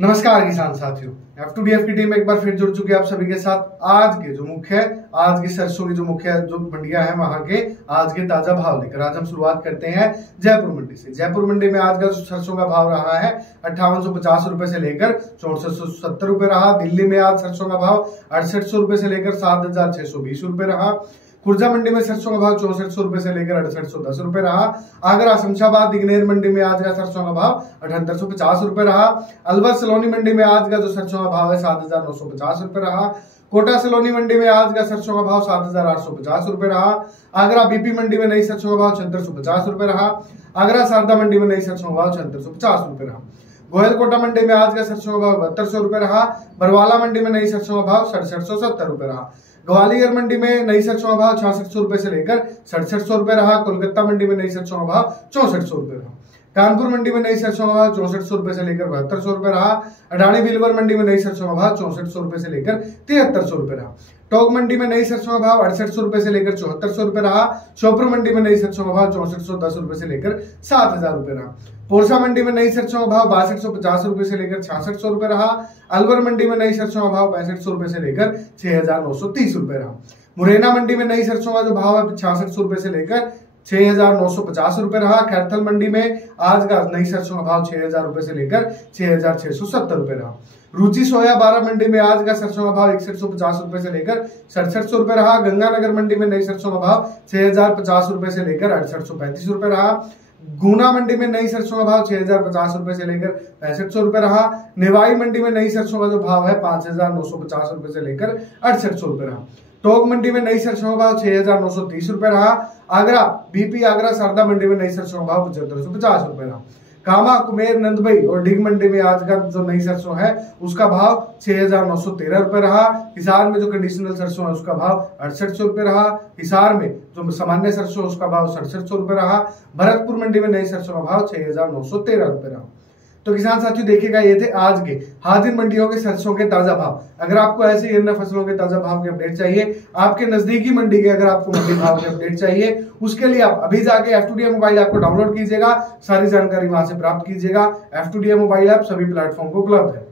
नमस्कार किसान साथियों, F2DF की टीम एक बार फिर जुड़ चुकी है आप सभी के साथ। आज की सरसों की जो मुख्य मंडियां हैं वहां के आज के ताजा भाव लेकर आज हम शुरुआत करते हैं जयपुर मंडी से। जयपुर मंडी में आज का सरसों का भाव रहा है 5850 रुपए से लेकर 6470 रुपए रहा। दिल्ली में आज सरसों का भाव 6800 रुपए से लेकर 7620 रुपए रहा। खुर्जा मंडी में सरसों का भाव 6400 रुपए से लेकर 6810 रुपए रहा। आगरा शमशाबाद दिग्नेर मंडी में आज का सरसों का भाव 7850 रुपए रहा। अलवर सलोनी मंडी में आज का जो सरसों का भाव है 7950 रुपए रहा। कोटा सलोनी मंडी में आज का सरसों का भाव 7850 रुपए रहा। आगरा बीपी मंडी में नई सरसों का भाव 7650 रुपए रहा। आगरा शारदा मंडी में नई सरसों का भाव 7650 रुपए रहा। गोयलकोटा मंडी में आज का सरसों का भाव 7200 रुपए रहा। बरवाला मंडी में नई सरसों का भाव 6770 रुपए रहा। ग्वालियर मंडी में नई सरसों का भाव 6600 रुपए से लेकर 6700 रुपए रहा। कोलकाता मंडी में नई सरसों का भाव 6400 रुपए रहा। कानपुर मंडी में नई सरसों का भाव 6400 रुपए से लेकर 7200 रुपए रहा। अडानी बिलवर मंडी में नई सरसों का भाव 6400 रुपए से लेकर 7300 रुपए रहा। टोंक मंडी में नई सरसों का भाव 6800 रुपए से लेकर 7400 रुपए रहा। श्योपुर मंडी में नई सरसों का भाव 6410 रुपए से लेकर 7000 रुपए रहा। पोरसा मंडी में नई सरसों का भाव 6250 रुपए से लेकर 6600 रुपए रहा। अलवर मंडी में नई सरसों का भाव 6500 रुपए से लेकर 6930 रुपए रहा। मुरैना मंडी में नई सरसों का जो भाव है 6600 रुपए से लेकर 6950 रुपए रहा। कैथल मंडी में आज का नई सरसों का भाव 6000 रुपए से लेकर 6670 रुपए रहा। रुचि सोया 12 मंडी में आज का सरसों का भाव 6150 रुपए से लेकर 6700 रुपए रहा। गंगानगर मंडी में नई सरसों का भाव 6050 रुपए से लेकर 6835 रुपए रहा। गुना मंडी में नई सरसों का भाव 6050 रुपए से लेकर 6500 रुपए रहा। निवाई मंडी में नई सरसों का जो भाव है 5950 रुपए से लेकर 6800 रुपए रहा। टोंक मंडी में नई सरसों का भाव 6930 रुपए रहा। आगरा बीपी आगरा शारदा मंडी में नई सरसों का भाव 7550 रुपए रहा। कामा कुमेर नंदबई और डिग मंडी में आज का जो नई सरसों है उसका भाव 6913 रुपए रहा। हिसार में जो कंडीशनल सरसों है उसका भाव 6800 रुपए रहा। हिसार में जो सामान्य सरसों उसका भाव 6700 रुपए रहा। भरतपुर मंडी में नई सरसों का भाव 6913 रुपए रहा। तो किसान साथियों देखिएगा, ये थे आज के हाजिर मंडियों के सरसों के ताजा भाव। अगर आपको ऐसे ही अन्य फसलों के ताजा भाव के अपडेट चाहिए, आपके नजदीकी मंडी के अगर आपको मंडी भाव के अपडेट चाहिए, उसके लिए आप अभी जाके F2DF मोबाइल ऐप को डाउनलोड कीजिएगा, सारी जानकारी वहां से प्राप्त कीजिएगा। F2DF मोबाइल ऐप सभी प्लेटफॉर्म को उपलब्ध है।